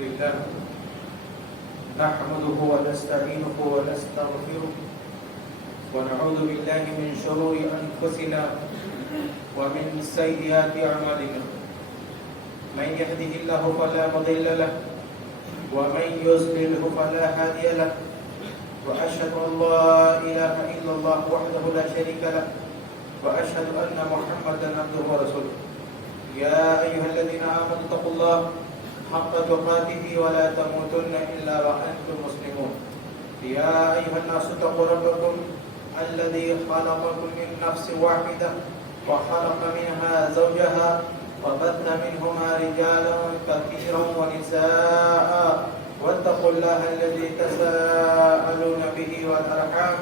لله نحمده ونستعينه ونستغفره ونعوذ بالله من شرور أنفسنا ومن سيئات أعمالنا من يهده الله فلا مضل له ومن يضلل فلا هادي له وأشهد أن لا إله إلا الله وحده لا شريك له وأشهد أن محمدا عبده ورسوله يا أيها الذين آمنوا اتقوا الله حق تقاته ولا تموتن إلا وأنتم مسلمون يا أيها الناس اتقوا ربكم الذي خلقكم من نفس واحدة وخلق منها زوجها وبث منهما رجالا كثيرا ونساء واتقوا الله الذي تساءلون به والأرحام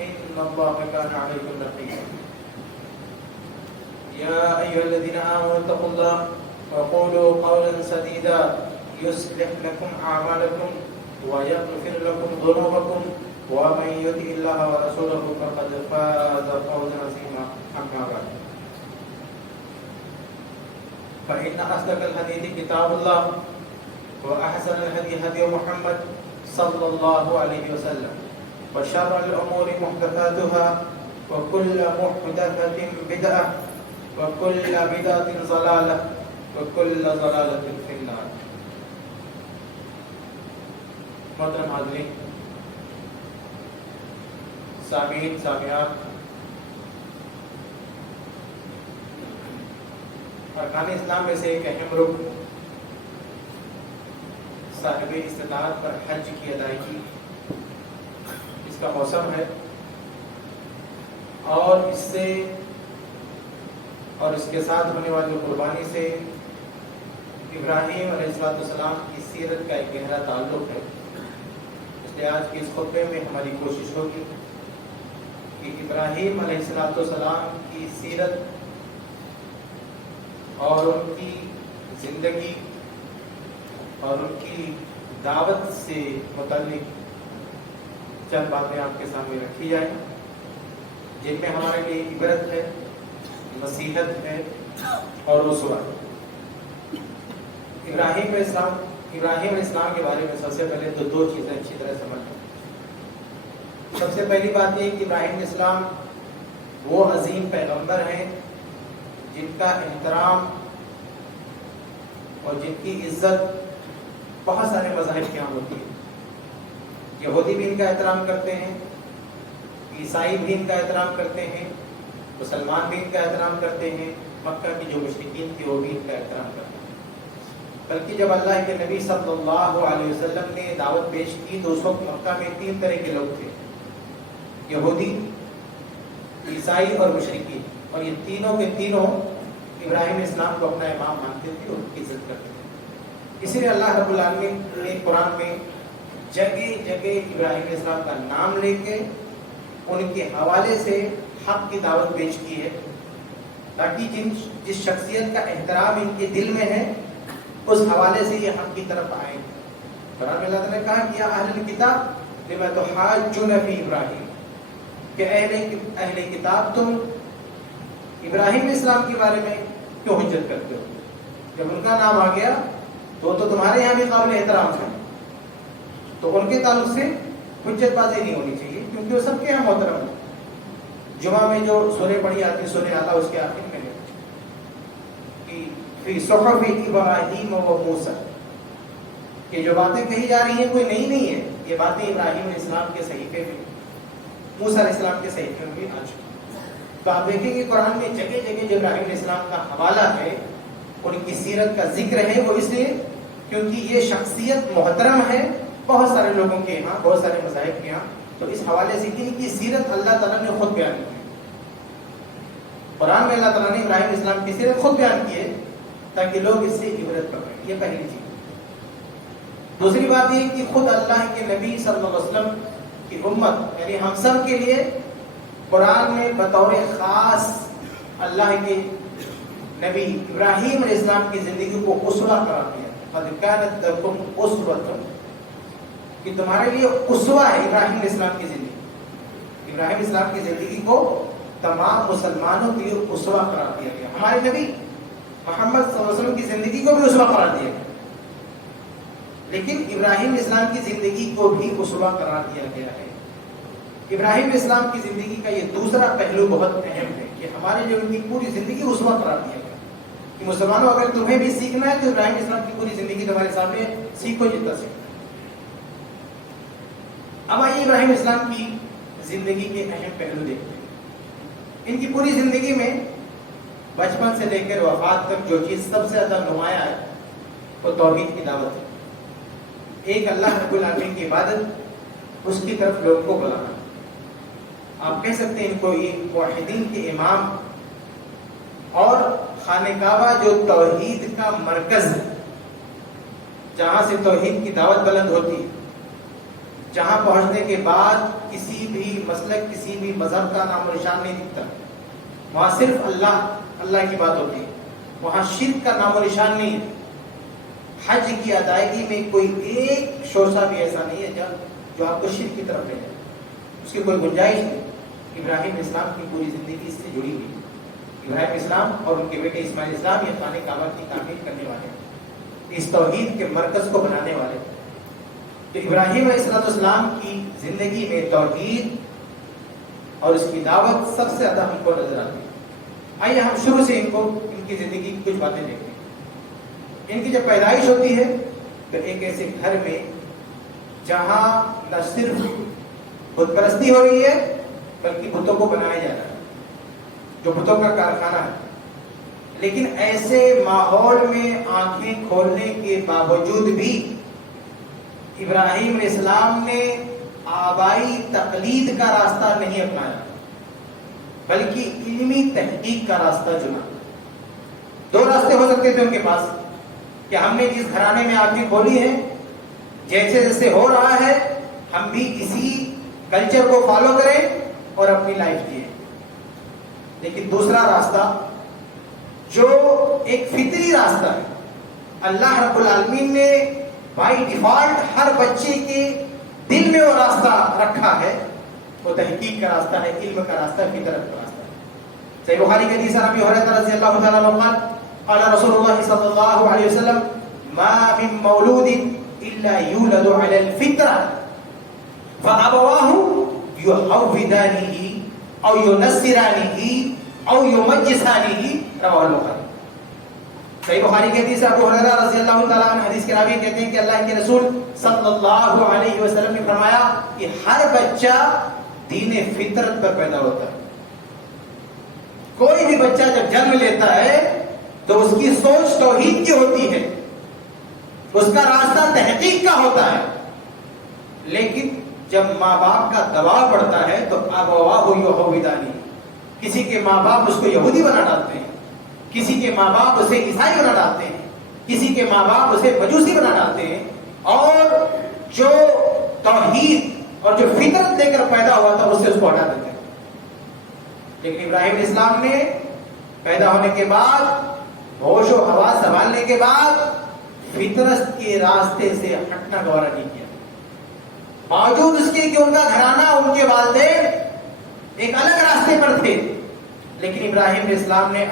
إن الله كان عليكم رقيبا يا أيها الذين آمنوا اتقوا الله وقولوا قولا سديدا يصلح لكم أعمالكم ويغفر لكم ذنوبكم ومن يطع الله ورسوله فقد فاز فوزا عظيما أما بعد فإن أصدق الحديث كتاب الله وأحسن الهدي هدي محمد صلى الله عليه وسلم وشر الأمور محدثاتها وكل محدثة بدعة وكل بدعة ضلالة وكل ضلالة في النار. محترم حاضرین، سامعین سامعات، ارکان اسلام میں سے ایک اہم رکن صاحب استطاعت پر حج کی ادائیگی اس کا موسم ہے، اور اس سے اور اس کے ساتھ ہونے والی قربانی سے ابراہیم علیہ السلام کی سیرت کا ایک گہرا تعلق ہے. اس لیے آج کے اس خطبے میں ہماری کوشش ہوگی کہ ابراہیم علیہ السلام کی سیرت اور ان کی زندگی اور ان کی دعوت سے متعلق چند باتیں آپ کے سامنے رکھی جائیں، جن میں ہمارے لیے عبرت ہے، نصیحت ہے اور اسوہ ہے. ابراہیم علیہ السلام کے بارے میں سب سے پہلے تو دو چیزیں اچھی طرح سمجھ لیں. سب سے پہلی بات یہ کہ ابراہیم علیہ السلام وہ عظیم پیغمبر ہیں جن کا احترام اور جن کی عزت بہت سارے مذاہب کے یہاں ہوتی ہے. یہودی بھی ان کا احترام کرتے ہیں، عیسائی بھی ان کا احترام کرتے ہیں، مسلمان بھی ان کا احترام کرتے ہیں، مکہ کی جو مشرکین تھی وہ بھی ان کا احترام کرتے ہیں. بلکہ جب اللہ کے نبی صلی اللہ علیہ وسلم نے دعوت پیش کی تو اس وقت مکہ میں 3 طرح کے لوگ تھے، یہودی، عیسائی اور مشرکین، اور یہ تینوں کے تینوں ابراہیم علیہ السلام کو اپنا امام مانتے تھے، ان کی عزت کرتے تھے. اسی لیے اللہ رب العالمین نے قرآن میں جگہ جگہ ابراہیم علیہ السلام کا نام لے کے ان کے حوالے سے حق کی دعوت پیش کی ہے، تاکہ جس شخصیت کا احترام ان کے دل میں ہے اس حوالے سے یہ حق کی طرف آئیں. قرآن میں اللہ تعالیٰ نے کہا کہ یا اہل الکتاب لم تحاجون فی ابراہیم، کہ اہل کتاب تم ابراہیم علیہ السلام کے بارے میں کیوں حجت کرتے ہو؟ جب ان کا نام آ گیا تو تمہارے یہاں بھی قابل احترام ہے، تو ان کے تعلق سے حجت بازی نہیں ہونی چاہیے، کیونکہ وہ سب کے یہاں محترم ہے. جمعہ میں جو سورہ پڑھی آتی ہے سورہ اعلیٰ، اس کے آخر میں ہے کہ فی صحف ابراہیم و موسیٰ، کہ جو باتیں کہی جا رہی ہیں کوئی نئی نہیں ہے، یہ باتیں ابراہیم علیہ السلام کے صحیفے میں، موسیٰ علیہ السلام کے صحیفے میں بھی آ چکی. تو آپ دیکھیں گے قرآن میں جگہ جگہ جو ابراہیم علیہ السلام کا حوالہ ہے، ان کی سیرت کا ذکر ہے، وہ اس لیے کیونکہ یہ شخصیت محترم ہے بہت سارے لوگوں کے یہاں، بہت سارے مذاہب کے یہاں. تو اس حوالے سے ان کی سیرت اللہ تعالیٰ نے خود بیان کی. قرآن میں اللہ تعالیٰ نے ابراہیم علیہ السلام کی سیرت خود بیان کی ہے تاکہ لوگ اس سے عبرت پکڑیں. یہ پہلی چیز. دوسری بات یہ کہ خود اللہ کے نبی صلی اللہ علیہ وسلم کی امت یعنی ہم سب کے لیے قرآن میں بطور خاص اللہ کے نبی ابراہیم علیہ السلام کی زندگی کو اسوہ قرار دیا. قد کانت لکم اسوۃ، کہ تمہارے لیے اسوہ ہے ابراہیم علیہ السلام کی زندگی. ابراہیم علیہ السلام کی زندگی کو تمام مسلمانوں کے لیے اسوہ قرار دیا گیا. ہمارے نبی محمد صلی اللہ علیہ وسلم کی زندگی کو بھی اسوہ قرار دیا گیا. لیکن ابراہیم علیہ السلام کی زندگی کو بھی اسوہ قرار دیا گیا ہے۔ ابراہیم علیہ السلام کی زندگی کا یہ دوسرا پہلو بہت اہم ہے کہ ہمارے لیے ان کی پوری زندگی اسوہ قرار دیا گیا کہ مسلمانوں اگر تمہیں بھی سیکھنا ہے تو ابراہیم علیہ السلام کی پوری زندگی تمہارے سامنے سیکھو جتنا سیکھنا ہے۔ اب آئیے ابراہیم علیہ السلام کی زندگی کے اہم پہلو دیکھتے ہیں۔ ان کی پوری زندگی میں بچپن سے لے کر وفات تک جو چیز سب سے زیادہ نمایاں ہے وہ توحید کی دعوت ہے، ایک اللہ رب العالمین کی عبادت، اس کی طرف لوگوں کو بلانا۔ آپ کہہ سکتے ہیں ان کو یہ موحدین کے امام اور خانہ کعبہ جو توحید کا مرکز ہے، جہاں سے توحید کی دعوت بلند ہوتی ہے، جہاں پہنچنے کے بعد کسی بھی مسلک کسی بھی مذہب کا نام و نشان نہیں دکھتا، وہاں صرف اللہ کی بات ہوتی ہے، وہاں شرک کا نام و نشان نہیں ہے۔ حج کی ادائیگی میں کوئی ایک شعبہ بھی ایسا نہیں ہے جو آپ کو شرک کی طرف لے جائے، اس کی کوئی گنجائش نہیں۔ ابراہیم علیہ السلام کی پوری زندگی اس سے جڑی ہوئی ہے۔ ابراہیم علیہ السلام اور ان کے بیٹے اسماعیل علیہ السلام یہ خانہ کعبہ کی تعمیر کرنے والے ہیں، اس توحید کے مرکز کو بنانے والے ہیں۔ تو ابراہیم علیہ السلام کی زندگی میں توحید اور اس کی دعوت سب سے زیادہ ہم کو نظر آتی ہے۔ آئیے ہم شروع سے ان کی زندگی کی کچھ باتیں دیکھیں۔ ان کی جب پیدائش ہوتی ہے تو ایک ایسے گھر میں جہاں نہ صرف بت پرستی ہو رہی ہے بلکہ بتوں کو بنایا جا رہا ہے، جو بتوں کا کارخانہ ہے، لیکن ایسے ماحول میں آنکھیں کھولنے کے باوجود بھی ابراہیم علیہ السلام نے آبائی تقلید کا راستہ نہیں اپنایا بلکہ علمی تحقیق کا راستہ چنا۔ دو راستے ہو سکتے تھے ان کے پاس کہ ہم نے جس گھرانے میں آنکھیں کھولی ہیں، جیسے جیسے ہو رہا ہے ہم بھی اسی کلچر کو فالو کریں اور اپنی لائف جیئیں۔ لیکن دوسرا راستہ جو ایک فطری راستہ ہے، اللہ رب العالمین نے بائی ڈیفالٹ ہر بچے کے دل میں وہ راستہ رکھا ہے، وہ تحقیق کا راستہ ہے، علم کا راستہ ہے، فطرت کا راستہ ہے۔ صحیح بخاری کی حدیث ابی ہریرہ رضی اللہ تعالی عنہ قال قال رسول اللہ صلی اللہ علیہ وسلم ما من مولود الا يولد على الفطرة فابواه يحودانه او ينصرانه او يمجسانه رواه البخاری۔ صحیح بخاری کی حدیث ابو ہریرہ رضی اللہ تعالی عنہ حدیث کے راوی کہتے ہیں کہ اللہ کے رسول صلی اللہ علیہ وسلم نے فرمایا کہ ہر بچہ دین فطرت پر پیدا ہوتا ہے۔ کوئی بھی بچہ جب جنم لیتا ہے تو اس کی سوچ توحید کی ہوتی ہے، اس کا راستہ تحقیق کا ہوتا ہے، لیکن جب ماں باپ کا دباؤ پڑتا ہے تو ابواہ یحودانی، کسی کے ماں باپ اس کو یہودی بنا ڈالتے ہیں، کسی کے ماں باپ اسے عیسائی بنا ڈالتے ہیں، کسی کے ماں باپ اسے مجوسی بنا ڈالتے ہیں، اور جو توحید اور جو فطرت لے کر پیدا ہوا تھا اس سے اس کو ہٹا دیتے ہیں۔ لیکن ابراہیم علیہ السلام نے پیدا ہونے کے بعد، ہوش و حواس سنبھالنے کے بعد فطرت کے راستے سے ہٹنا گوارا نہیں کیا، باوجود اس کے کہ ان کا گھرانہ، ان کے والدین ایک الگ راستے پر تھے، لیکن ابراہیم علیہ السلام نے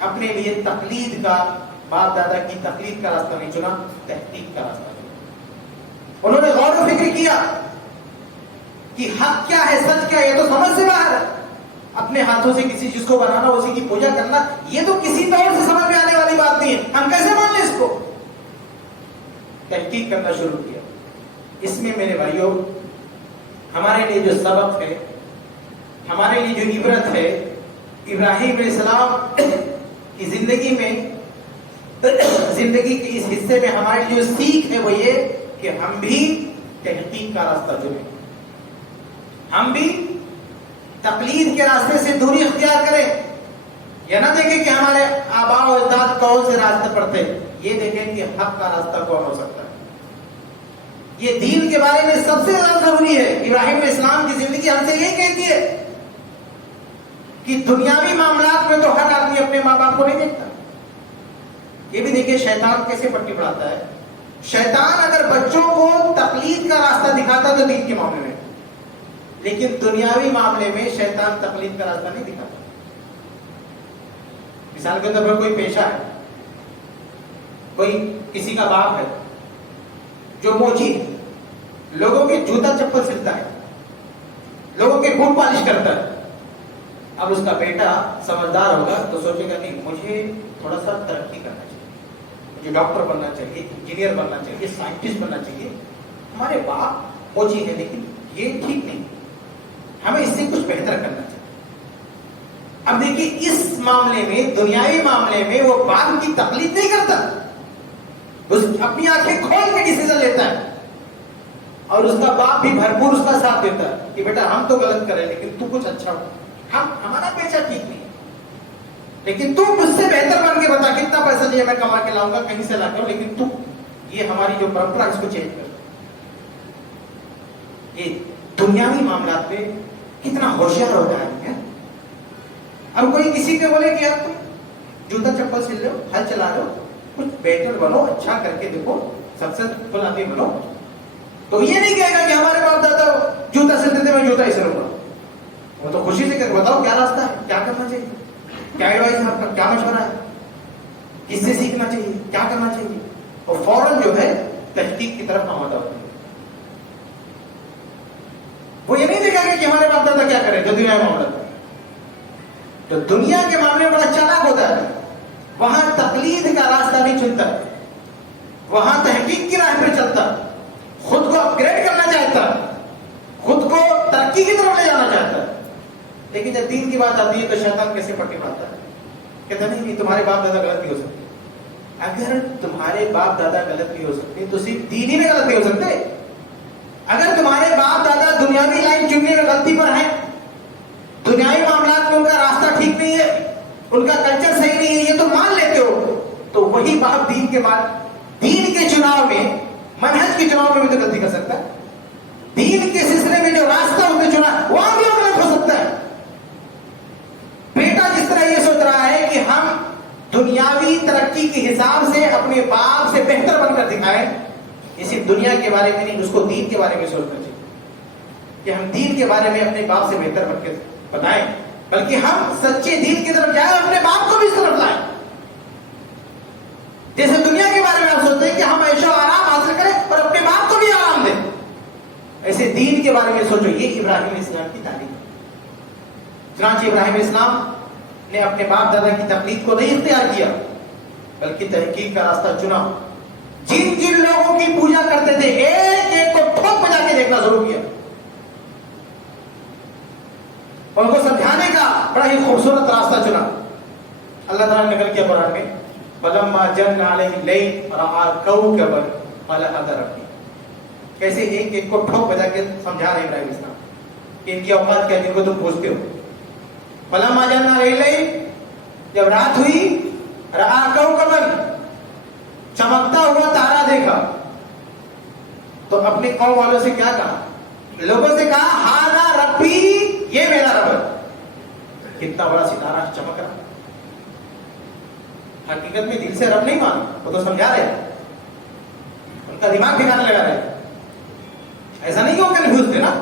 اپنے لیے تقلید کا، باپ دادا کی تقلید کا راستہ نہیں چنا، تحقیق کا راستہ چنا۔ انہوں نے غور و فکر کیا کہ حق کیا ہے، سچ کیا ہے، یہ تو سمجھ سے باہر ہے۔ اپنے ہاتھوں سے کسی چیز کو بنانا، اسی کی پوجا کرنا، یہ تو کسی طور سے سمجھ میں آنے والی بات نہیں ہے، ہم کیسے مان لیں اس کو؟ تحقیق کرنا شروع کیا۔ اس میں میرے بھائیوں ہمارے لیے جو سبق ہے، ہمارے لیے جو عبرت ہے، ابراہیم علیہ السلام کی زندگی میں، زندگی کے اس حصے میں ہمارے لیے جو سیکھ ہے وہ یہ کہ ہم بھی تحقیق کا راستہ چنیں، ہم بھی تقلید کے راستے سے دوری اختیار کریں۔ یہ نہ دیکھیں کہ ہمارے آباء و اجداد کون سے راستے پر تھے، یہ دیکھیں کہ حق کا راستہ کون ہو سکتا ہے۔ یہ دین کے بارے میں سب سے زیادہ ضروری ہے۔ ابراہیم علیہ السلام کی زندگی ہم سے یہی کہتی ہے کہ دنیاوی معاملات میں تو ہر آدمی اپنے ماں باپ کو نہیں دیکھتا۔ یہ بھی دیکھیں شیطان کیسے پٹی پڑھاتا ہے۔ شیطان اگر بچوں کو تقلید کا راستہ دکھاتا تو دین کے معاملے میں، لیکن دنیاوی معاملے میں شیطان تقلید کا راستہ نہیں دکھاتا۔ مثال کے طور پر کوئی پیشہ ہے، کوئی کسی کا باپ ہے، جو موچی ہے، لوگوں کے جوتا چپل سلتا ہے، لوگوں کے بوٹ پالش کرتا ہے، اب اس کا بیٹا سمجھدار ہوگا تو سوچے گا نہیں مجھے تھوڑا سا ترقی کرنا چاہیے، مجھے ڈاکٹر بننا چاہیے، انجینئر بننا چاہیے، سائنٹسٹ بننا چاہیے، ہمارے باپ موچی ہے لیکن یہ ٹھیک نہیں، ہمیں اس سے کچھ بہتر کرنا چاہیے۔ اب دیکھیے اس معاملے میں، دنیاوی معاملے میں وہ باپ کی تقلید نہیں کرتا، اس اپنی آنکھیں کھول کے ڈیسیژن لیتا ہے، اور اس کا باپ بھی بھرپور اس کا ساتھ دیتا ہے کہ بیٹا ہم تو غلط کریں لیکن تو کچھ اچھا ہو، ہمارا پیسہ ٹھیک نہیں لیکن تو مجھ سے بہتر بن کے بتا کتنا پیسہ چاہیے میں کما کے لاؤں گا کہیں سے لا کے، لیکن تو یہ ہماری جو پرمپرا اس کو چینج کر۔ یہ دنیاوی معاملات میں کتنا ہوشیار ہو جائے گا۔ اب کوئی کسی کے بولے کہ آپ جوتا چپل سل لو، ہل چلا لو، کچھ بہتر بنو، اچھا کر کے دیکھو، سکسیسفل آدمی بنو، تو یہ نہیں کہے گا کہ ہمارے باپ دادا جوتا سلتے تھے میں جوتا ہی سلوں گا، وہ تو خوشی سے کہ بتاؤ کیا راستہ ہے، کیا کرنا چاہیے، کیا ایڈوائس ہے آپ کا، کیا مشورہ ہے، کس سے سیکھنا چاہیے، کیا کرنا چاہیے، اور فوراً جو ہے تحقیق کی طرف آمادہ ہوتا ہے۔ وہ یہ نہیں دیکھا کہ ہمارے باپ دادا کیا کریں جو دنیا میں معاملہ ہے۔ تو دنیا کے معاملے میں بڑا چالاک ہوتا ہے، وہاں تقلید کا راستہ نہیں چنتا، وہاں تحقیق کی راہ پہ چلتا، خود کو اپ گریڈ کرنا چاہتا، خود کو ترقی کی طرف لے جانا چاہتا ہے، لیکن جب دین کی بات آتی ہے تو شیطان کیسے پٹی مارتا ہے، کہتا نہیں تمہارے باپ دادا غلط نہیں ہو سکتے۔ اگر تمہارے باپ دادا غلط نہیں ہو سکتے تو صرف دین ہی میں غلط نہیں ہو سکتے۔ اگر تمہارے باپ دادا دنیاوی لائن چننے میں غلطی پر ہیں، دنیاوی معاملات میں ان کا راستہ ٹھیک نہیں ہے، ان کا کلچر صحیح نہیں ہے، یہ تو مان لیتے ہو، تو وہی باپ دین کے چناؤ میں، منہج کے چناؤ میں بھی تو غلطی کر سکتا ہے، دین کے سلسلے میں جو راستہ ان نے چنا وہاں بھی غلط ہو سکتا ہے۔ بیٹا جس طرح یہ سوچ رہا ہے کہ ہم دنیاوی ترقی کے حساب سے اپنے باپ سے بہتر بن کر دکھائیں، اسی دنیا کے بارے میں نہیں، اس کو دین کے بارے میں سوچنا چاہیے کہ ہم دین کے بارے میں اپنے باپ سے بہتر بن کے بتائیں، بلکہ ہم سچے دین کی طرف جائیں، اپنے باپ کو بھی اس طرف لائیں۔ جیسے دنیا کے بارے میں آپ سوچتے ہیں کہ ہم عیش و آرام حاصل کریں اور اپنے باپ کو بھی آرام دیں، ایسے دین کے بارے میں سوچو۔ یہ ابراہیم علیہ السلام کی تعلیم۔ چنانچہ ابراہیم علیہ السلام نے اپنے باپ دادا کی تقلید کو نہیں اختیار کیا، بلکہ تحقیق کا راستہ چنا۔ جن جن لوگوں کی پوجا کرتے تھے ایک ایک کو ٹھوک بجا کے دیکھنا شروع کیا، ان کو سمجھانے کا بڑا ہی خوبصورت راستہ چنا۔ اللہ تعالیٰ نے نقل کیا قرآن میں، فَلَمَّا جَنَّ عَلَيْهِ اللَّيْلُ رَأَىٰ كَوْكَبًا قَالَ هَٰذَا رَبِّي۔ کیسے ایک ایک کو ٹھوک بجا کے سمجھا رہے ابراہیم علیہ السلام کہ ان کی اوقات کیا، جن کو تم پوچھتے ہو۔ فَلَمَّا جَنَّ عَلَيْهِ اللَّيْلُ، جب رات ہوئی، رَأَىٰ كَوْكَبًا، چمکتا ہوا تارا دیکھا، تو اپنے قوم والوں سے کیا کہا، لوگوں سے کہا ہاذا ربی، یہ میرا رب ہے۔ کتنا بڑا ستارہ چمک رہا، حقیقت میں دل سے رب نہیں مانا، وہ تو سمجھا رہے ہیں، ان کا دماغ ٹھکانے لگا رہے ہیں۔ ایسا نہیں کہ وہ کنفیوز تھے نا،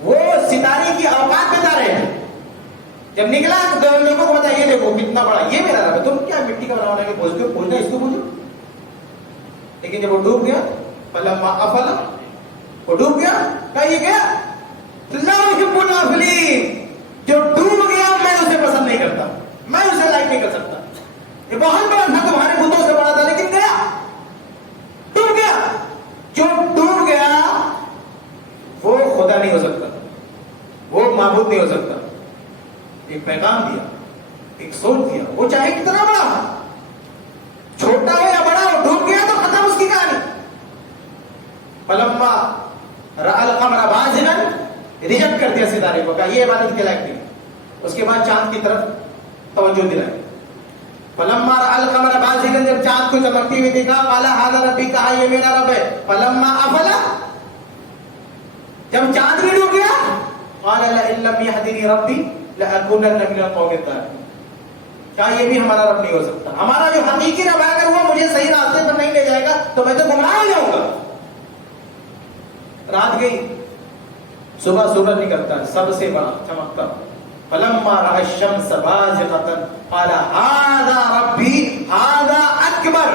وہ ستارے کی اوقات بتا رہے ہیں۔ جب نکلا تو لوگوں کو بتا، یہ دیکھو کتنا بڑا، یہ میرا رب ہے، تم کیا مٹی کا بنا کے پوچھتے ہو، پوچھنا اس کو پوچھو۔ لیکن جب وہ ڈوب گیا، فلما افل، وہ ڈوب گیا، کہا یہ گیا لا يحب الافلين، جو ڈوب گیا میں اسے پسند نہیں کرتا، میں اسے لائک نہیں کر سکتا، یہ بہت بڑا تھا، تمہارے بتوں سے بڑا تھا، لیکن گیا، ڈوب گیا۔ جو ڈوب گیا وہ خدا نہیں ہو سکتا، وہ معبود نہیں ہو سکتا۔ ایک پیغام دیا، ایک سوچ دیا، وہ چاہے کتنا بڑا، چھوٹا ہو یا بڑا ہو، ڈوب گیا تو ختم اس کی کہانی۔ فلما رأى القمر بازغا، ریجیکٹ کر دیا ستارے کو، کہا یہ عبادت کے لائق نہیں۔ اس کے بعد چاند کی طرف توجہ دلائی۔ فلما رأى القمر بازغا، جب چاند کو چمکتے ہوئے دیکھا، قال هذا ربي، کہا یہ میرا رب ہے۔ فلما افل، جب چاند بھی ڈوب گیا، قال لئن لم يهدني ربي لأكونن من القوم الضالين، کہا یہ بھی ہمارا رب نہیں ہو سکتا، ہمارا جو حقیقی رب ہے اگر وہ مجھے صحیح راستے پر نہیں لے جائے گا تو میں تو گمراہ ہو جاؤں گا۔ رات گئی، صبح سورج نکلتا ہے سب سے بڑا چمکتا، فلما رأى الشمس بازغة قال هذا ربي هذا اکبر،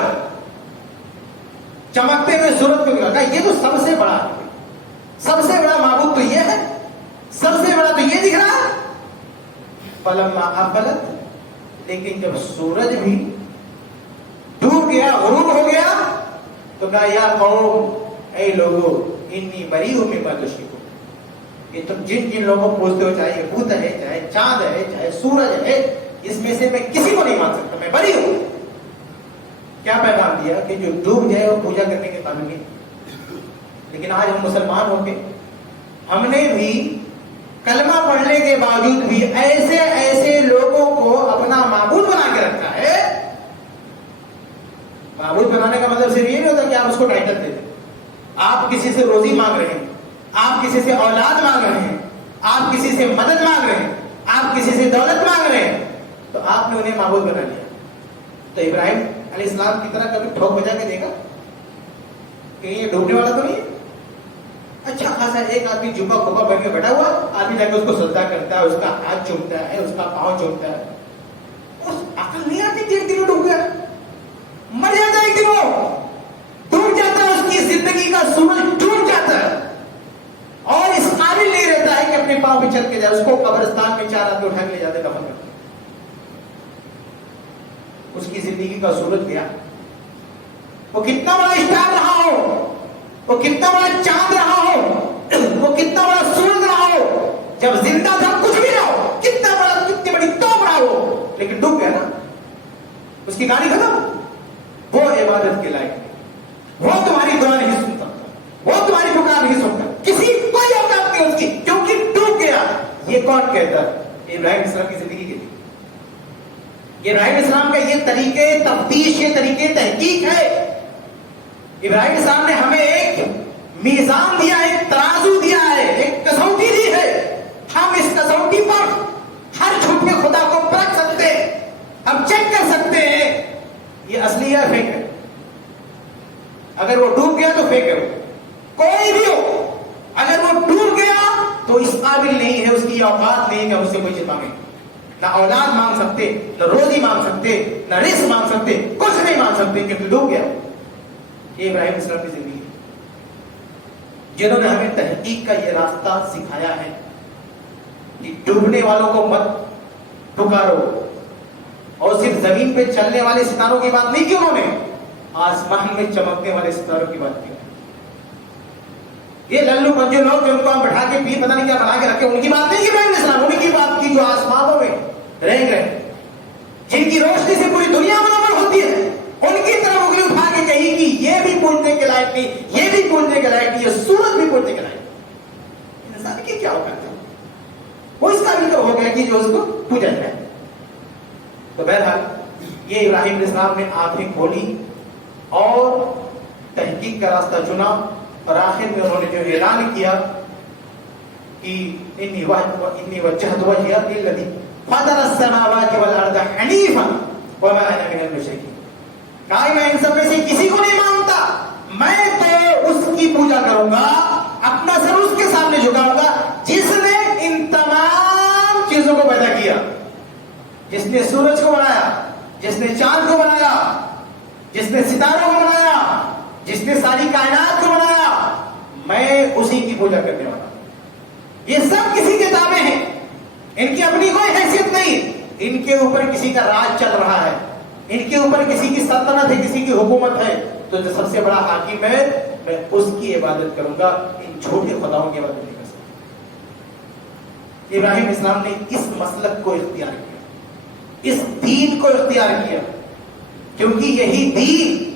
چمکتے ہوئے سورج کو دکھا، یہ تو سب سے بڑا ہے، سب سے بڑا معبود تو یہ ہے، سب سے بڑا تو یہ دکھ رہا ہے. فلما افلت، لیکن جب سورج بھی ڈوب گیا، غروب ہو گیا، تو کہا یا قوم، اے لوگو، انی بریء مما تشرکون، یہ تم جن جن لوگوں کو پوچھتے ہو، چاہے بت ہے، چاہے چاند ہے، چاہے سورج ہے، اس میں سے میں کسی کو نہیں مان سکتا، میں بری ہوں. کیا پیغام دیا کہ جو ڈوب جائے وہ پوجا کرنے کے قابل نہیں. لیکن آج ہم مسلمان ہو کے ہم نے بھی کلمہ پڑھنے کے باوجود بھی ایسے ایسے لوگوں کو اپنا معبود بنا کے رکھا ہے. معبود بنانے کا مطلب صرف یہ نہیں ہوتا کہ آپ اس کو ٹائٹل دے دیں. آپ کسی سے روزی مانگ رہے ہیں، آپ کسی سے اولاد مانگ رہے ہیں، آپ کسی سے مدد مانگ رہے ہیں، آپ کسی سے دولت مانگ رہے ہیں، تو آپ نے انہیں معبود بنا لیا. تو ابراہیم علیہ السلام کی طرح کبھی ٹھوک بجا کے دیکھا کہ یہ ڈوبنے والا تو نہیں ہے. اچھا خاصا ایک آدمی جھکا کھوکا بن کے بیٹھا ہوا، آدمی جا کے اس کو سجدہ کرتا ہے، اس کا ہاتھ چومتا ہے، اس کا پاؤں چومتا ہے. اس عقل نہیں آتی کہ ایک دن ڈوب گیا، مر جاتا ہے، ایک دن وہ ڈوب جاتا ہے، اس کی زندگی کا سورج ڈوب جاتا ہے اور اس قابل نہیں رہتا ہے کہ اپنے پاؤں پہ چل کے جائے. اس کو قبرستان میں 4 آدمی اٹھا کے لے جاتے دفن کرتے. اس کی زندگی کا سورج گیا. وہ کتنا بڑا اسٹار رہا ہو، وہ کتنا بڑا چاند رہا ہو، وہ کتنا بڑا سورج رہا ہو، جب زندہ تھا کچھ بھی نہ ہو، کتنا بڑا، کتنی بڑی توپ رہا ہو، لیکن ڈوب گیا نا. اس کی کہانی ختم. وہ عبادت کے لائق نہیں، وہ تمہاری دعا نہیں سن سکتا، وہ تمہاری پکار نہیں سنتا، کسی کوئی اوقات نہیں اس کی، کیونکہ ڈوب گیا. یہ کون کہتا ہے؟ ابراہیم السلام کی زندگی کے لیے. ابراہیم السلام کا یہ طریقے تفتیش، یہ طریقے تحقیق ہے. ابراہیم السلام نے ہمیں ایک میزان دیا، ایک ترازو دیا ہے، ایک کسوٹی دی ہے. ہم اس کسوٹی پر ہر جھوٹے خدا کو پرکھ سکتے ہیں، ہم چیک کر سکتے ہیں یہ اصلی ہے فیک ہے. اگر وہ ڈوب گیا تو فیک ہے. وہ کوئی بھی ہو، اگر وہ ڈوب گیا تو اس قابل نہیں ہے، اس کی اوقات نہیں کہ ہم اس سے کوئی چیز مانگیں. نہ اولاد مانگ سکتے، نہ روزی مانگ سکتے، نہ رزق مانگ سکتے، کچھ نہیں مانگ سکتے کیونکہ ڈوب گیا. یہ ابراہیم السلام کی زندگی ہے، جنہوں نے ہمیں تحقیق کا یہ راستہ سکھایا ہے کہ ڈوبنے والوں کو مت پکارو. اور صرف زمین پہ چلنے والے ستاروں کی بات نہیں کی انہوں نے، آسمان میں چمکنے والے ستاروں کی بات کی. یہ للو منجو لوگ جو ان کو ہم بٹھا کے پیر پتہ نہیں کیا بنا کے رکھے، ان کی بات نہیں کی ابراہیم علیہ السلام. انہیں کی بات کی جو آسمانوں میں رہ گئے، جن کی روشنی سے پوری دنیا منور ہوتی ہے. ان کی طرف انگلی اٹھا کے کہی کہ یہ بھی پوجنے کے لائق نہیں، یہ بھی پوجنے کے لائق نہیں، یہ سورج بھی پوجنے کے لائق نہیں. انسان کی کیا ہوگا؟ وہ اس قابل تو ہو گیا کہ جو اس کو پوجا جائے. تو بہرحال یہ ابراہیم علیہ السلام نے آنکھیں کھولی اور تحقیق کا راستہ چنا، اور آخر میں انہوں نے جو اعلان کیا کہ انی وجہت وجہی للذی فطر السماوات والارض حنیفا وما انا من المشرکین. کہا میں ان سب میں سے کسی کو نہیں مانتا، میں تو اس کی پوجا کروں گا، اپنا سر اس کے سامنے جھکاؤں گا جس نے ان تمام چیزوں کو پیدا کیا، جس نے سورج کو بنایا، جس نے چاند کو بنایا، جس نے ستاروں کو بنایا، جس نے ساری کائنات کو بنایا. میں اسی کی پوجا کرنے والا. یہ سب کسی کے تابع ہیں، ان کی اپنی کوئی حیثیت نہیں. ان کے اوپر کسی کا راج چل رہا ہے، ان کے اوپر کسی کی سلطنت ہے، کسی کی حکومت ہے. تو جو سب سے بڑا حاکم ہے میں اس کی عبادت کروں گا، ان جھوٹے خداؤں کی عبادت نہیں کر سکتا. ابراہیم اسلام نے اس مسلک کو اختیار کیا، اس دین کو اختیار کیا، کیونکہ یہی دین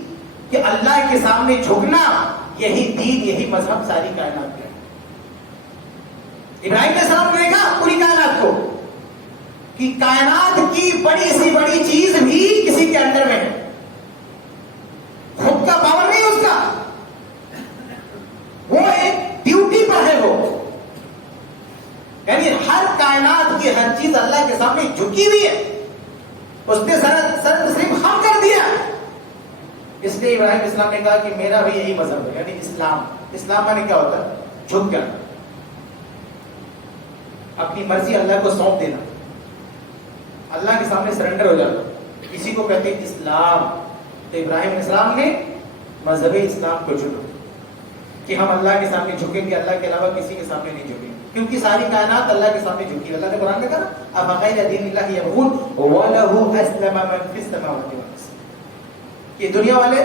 کہ اللہ کے سامنے جھکنا، یہی دین، یہی مذہب ساری کائنات کا ہے. ابراہیم علیہ السلام نے دیکھا پوری کائنات کو کہ کائنات کی بڑی سی بڑی چیز بھی کسی کے انڈر میں ہے، خود کا پاور نہیں اس کا، وہ ایک ڈیوٹی پر ہے. وہ یعنی ہر کائنات کی ہر چیز اللہ کے سامنے جھکی ہوئی ہے، اس نے سر تسلیم خم کر دیا. اس لیے ابراہیم اسلام نے کہا کہ میرا بھی یہی مذہب ہے، یعنی اسلام. اسلام مانے کیا ہوتا ہے؟ جھک جانا، اپنی مرضی اللہ کو سونپ دینا، اللہ کے سامنے سرنڈر ہو جانا، اسی کو کہتے ہیں اسلام. تو ابراہیم السلام نے مذہب اسلام کو چنو کہ ہم اللہ کے سامنے جھکیں گے, اللہ کے علاوہ کسی کے سامنے نہیں جھکیں گے, کیونکہ ساری کائنات اللہ کے سامنے جھکی. اللہ نے قرآن میں کہا افغیر دین اللہ یبغون وَلَهُ أَسْلَمَ مَن فِي السَّمَاوَاتِ وَالْأَرْضِ. یہ دنیا والے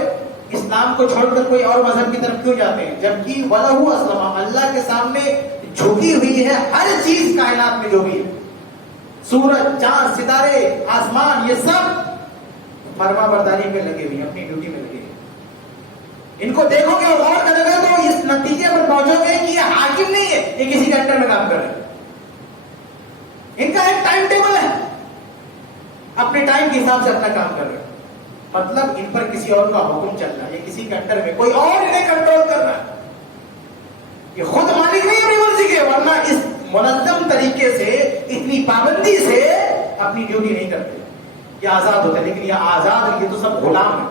اسلام کو چھوڑ کر کوئی اور مذہب کی طرف کیوں جاتے ہیں, جبکہ وَلَهُ أَسْلَمَ اللہ کے سامنے جھکی ہوئی ہے ہر چیز کائنات میں جو بھی ہے, سورج, چاند, ستارے, آسمان, یہ سب فرما برداری میں لگے ہوئے ہیں, اپنی ڈیوٹی میں لگے ہیں. ان کو دیکھو گے اور غور کرو گے تو اس نتیجے پر پہنچو گے کہ یہ حاکم نہیں ہے, یہ کسی کے انڈر میں کام کر رہے ہیں. ان کا ایک ٹائم ٹیبل ہے, اپنے ٹائم کے حساب سے اپنا کام کر رہے ہیں. مطلب ان پر کسی اور کا حکم چل رہا ہے, یہ کسی کے انڈر میں کوئی اور انہیں کنٹرول کر رہا ہے. یہ خود مالک نہیں اپنی مرضی کے, ورنہ اس منظم طریقے سے اتنی پابندی سے اپنی ڈیوٹی نہیں کرتے. یہ آزاد ہوتے, لیکن یہ آزاد, یہ تو سب غلام ہے.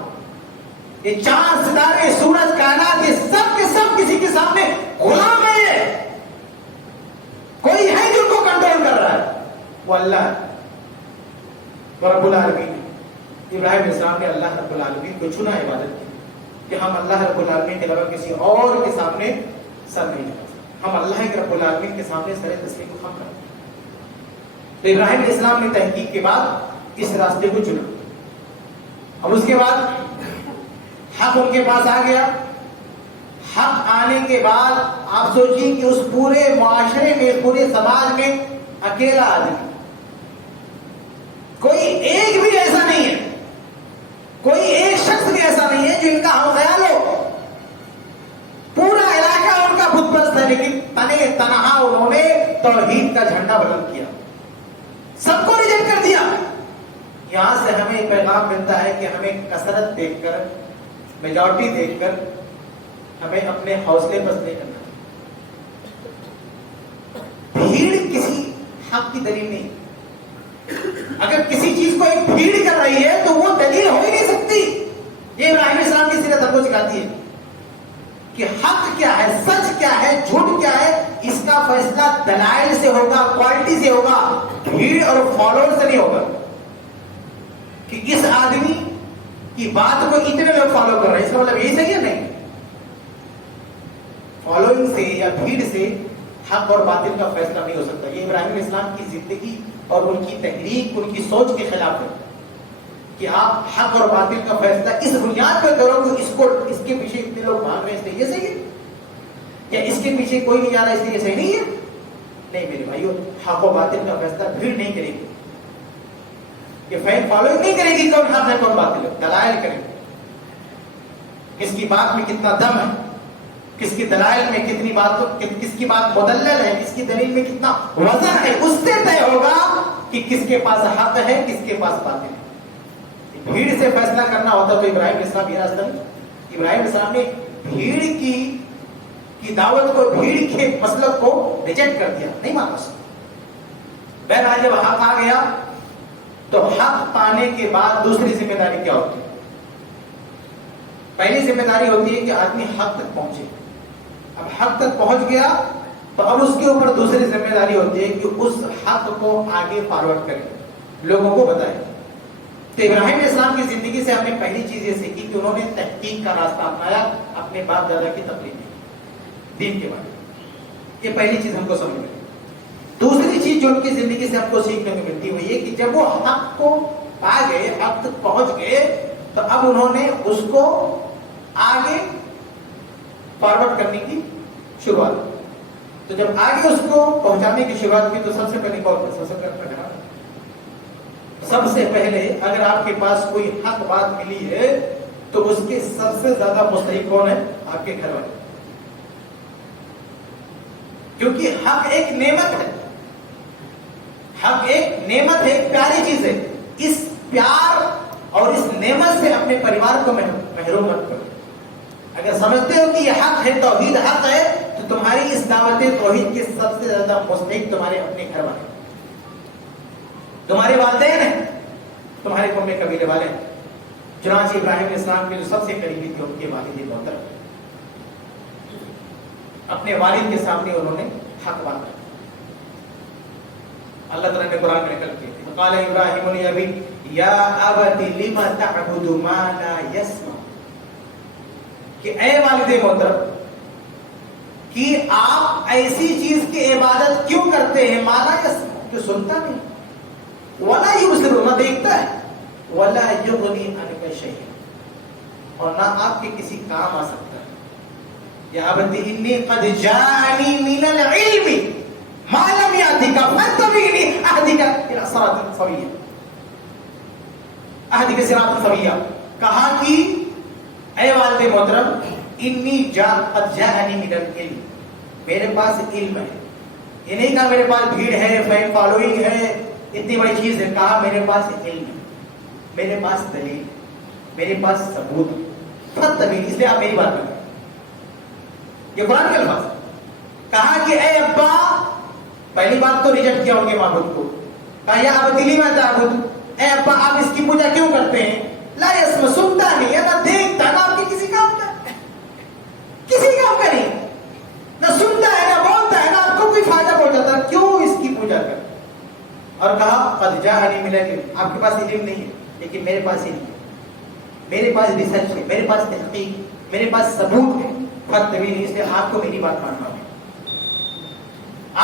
یہ چاند, ستارے, سورج, کائنات, یہ سب کے سب کسی کے سامنے غلام ہے. کوئی ہے جو ان کو کنٹرول کر رہا ہے, وہ اللہ ہے, وہ رب العالمین. ابراہیم علیہ السلام نے اللہ رب العالمین کو چنا عبادت کی کہ ہم اللہ رب العالمین کے علاوہ کسی اور کے سامنے سر نہیں جھکا سکتے, ہم اللہ کے رب العالمین کے سامنے سر تسلیم کو خم کرتے. تو ابراہیم علیہ السلام نے تحقیق کے بعد اس راستے کو چنا. اب اس کے بعد حق ان کے پاس آ گیا. حق آنے کے بعد آپ سوچیے کہ اس پورے معاشرے میں, پورے سماج میں اکیلا آدمی, کوئی ایک بھی ایسا نہیں ہے, کوئی ایک شخص بھی ایسا نہیں ہے جو ان کا ہم خیال ہو. پورا علاقہ ان کا بت پرست ہے, لیکن تنے تنہا انہوں نے توحید کا جھنڈا بلند کیا, سب کو ریجیکٹ کر دیا. یہاں سے ہمیں پیغام ملتا ہے کہ ہمیں کثرت دیکھ کر, میجورٹی دیکھ کر ہمیں اپنے حوصلے بس نہیں کرنا. بھیڑ کسی حق کی دلیل نہیں. اگر کسی چیز کو ایک بھیڑ کر رہی ہے تو وہ دلیل ہو ہی نہیں سکتی. یہ ابراہیم علیہ السلام کی سیرت ہم کو سکھاتی ہے کہ حق کیا ہے, سچ کیا ہے, جھوٹ کیا ہے. اس کا فیصلہ دلائل سے ہوگا, کوالٹی سے ہوگا, بھیڑ اور فالوور سے نہیں ہوگا. کہ اس آدمی کی بات کو اتنے لوگ فالو کر رہے ہیں, اس کا مطلب یہی صحیح ہے, نہیں. فالوئنگ سے یا بھیڑ سے حق اور باطل کا فیصلہ نہیں ہو سکتا. یہ ابراہیم علیہ السلام کی زندگی اور ان کی تحریک, ان کی سوچ کے خلاف ہے کہ آپ حق اور باطل کا فیصلہ اس بنیاد پہ کرو کہ اس کے پیچھے اتنے لوگ بھاگ رہے ہیں اس لیے یہ صحیح ہے, یا اس کے پیچھے کوئی نہیں جا رہا اس لیے یہ صحیح نہیں ہے. نہیں میرے بھائیو, حق و باطل کا فیصلہ بھیڑ نہیں کرے گی, یہ فین فالوئنگ نہیں کرے گی کون حق ہے کون باطل ہے, دلائل کرے گی. کس کی بات میں کتنا دم ہے, کس کی دلائل میں کتنی بات, کس کی بات مدلل ہے, کس کی دلیل میں کتنا وزن ہے, اس سے طے ہوگا کہ کس کے پاس حق ہے, کس کے پاس باطل ہے. بھیڑ سے فیصلہ کرنا ہوتا تو ابراہیم علیہ السلام یہ راستہ نہیں. ابراہیم علیہ السلام نے بھیڑ کی دعوت کو, بھیڑ کے مسلک کو ریجیکٹ کر دیا, نہیں مانا اس نے. بہرحال جب حق آ گیا تو حق پانے کے بعد دوسری ذمہ داری کیا ہوتی ہے؟ پہلی ذمہ داری ہوتی ہے کہ آدمی حق تک پہنچے. اب حق تک پہنچ گیا تو اب اس کے اوپر دوسری ذمہ داری ہوتی ہے کہ اس حق کو آگے فارورڈ کرے, لوگوں کو بتائے. تو ابراہیم علیہ السلام کی زندگی سے ہم نے پہلی چیز یہ سیکھی کہ انہوں نے تحقیق کا راستہ اپنایا, اپنے باپ دادا کی تقلید دین کے بارے میں. یہ پہلی چیز ہم کو سمجھ میں. دوسری چیز جو ان کی زندگی سے ہم کو سیکھنے کو ملتی ہوئی ہے کہ جب وہ حق کو پا گئے, حق تک پہنچ گئے, تو اب انہوں نے اس کو آگے فارورڈ کرنے کی شروعات. تو جب آگے اس کو پہنچانے کی شروعات کی تو سب سے پہلے کون, سب سے پہلے اگر آپ کے پاس کوئی حق بات ملی ہے تو اس کے سب سے زیادہ مستحق کون ہے؟ آپ کے گھر والے. کیونکہ حق ایک نعمت ہے, حق ایک نعمت ہے, ایک پیاری چیز ہے. اس پیار اور اس نعمت سے اپنے پریوار کو محروم مت کرو. اگر سمجھتے ہو کہ یہ حق ہے, توحید حق ہے, تو تمہاری اس دعوت توحید کے سب سے زیادہ مستحق تمہارے اپنے گھر والے, تمہارے والدین ہیں, تمہارے قوم قبیلے والے ہیں. چنانچہ ابراہیم علیہ السلام کے جو سب سے قریبی تھے ان کے والد محترم, اپنے والد کے سامنے انہوں نے حق بات کیا. اللہ تعالیٰ نے قرآن میں نقل کی, قال ابراہیم لأبيه یا ابت لم تعبد ما لا يسمع کہ اے والد محترم کہ آپ ایسی چیز کی عبادت کیوں کرتے ہیں مالا جو سنتا نہیں، ولا یبصر نہ دیکھتا ہے، ولا یغنی عنک شیئا اور نہ آپ کے کسی کام آ سکتا ہے. یا ابت انی قد جاءنی من العلم ما لم یأتک فاتبعنی اہدک الی صراط سویا. اہدک صراط سویا کہا کہ اے والد محترم انی قد جاءنی من العلم، میرے پاس علم ہے. یہ نہیں کہا میرے پاس بھیڑ ہے، فین فالوئنگ ہے، اتنی بڑی چیز ہے. کہا میرے پاس علم ہے، میرے پاس دلیل، میرے پاس ثبوت. فتبعنی، اس لیے آپ میری بات کریں. یہ قرآن کے الفاظ. کہا کہ اے ابا، پہلی بات تو ریجیکٹ کیا ان کے معبود کو. کہا یا ابت لما تعبد، اے ابا آپ اس کی پوجا کیوں کرتے ہیں؟ لا یسمع، سنتا نہیں ہے، نہ دیکھتا، نہ آپ کے کسی کام کا، کسی کام کا نہیں، نہ سنتا ہے، نہ بولتا ہے، نہ آپ کو کوئی فائدہ پہنچاتا، کیوں اس کی پوجا کرتے؟ اور کہا قد جاءنی من العلم، آپ کے پاس علم نہیں ہے لیکن میرے پاس علم ہے، میرے پاس ریسرچ ہے، میرے پاس تحقیق، میرے پاس ثبوت ہے. فتبعنی، اس لیے آپ کو میری بات ماننا ہے.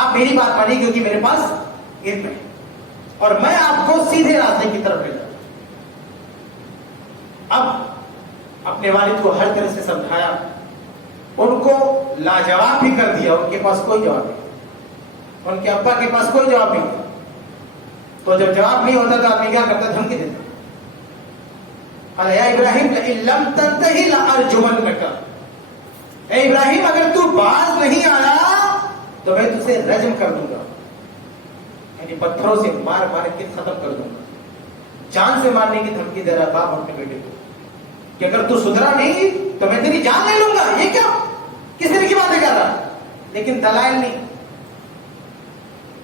آپ میری بات مانیے کیونکہ میرے پاس علم ہے اور میں آپ کو سیدھے راستے کی طرف لے جاؤں. اب اپنے والد کو ہر طرح سے سمجھایا، ان کو لاجواب بھی کر دیا. ان کے پاس کوئی جواب نہیں، ان کے ابا کے پاس کوئی جواب نہیں. تو جب جواب نہیں ہوتا تو آدمی کیا کرتا؟ دھمکی دیتا. قال یا ابراہیم لئن لم تنتہی لارجمنک، اے ابراہیم اگر تو باز نہیں آیا تو میں تجھے رجم کر دوں گا، یعنی پتھروں سے مار مار کے ختم کر دوں گا. جان سے مارنے کی دھمکی دے رہا باپ اپنے بیٹے کو کہ اگر تو سدھرا نہیں تو میں تیری جان لے لوں گا. یہ کیا کس طرح کی باتیں کر رہا؟ لیکن دلائل نہیں،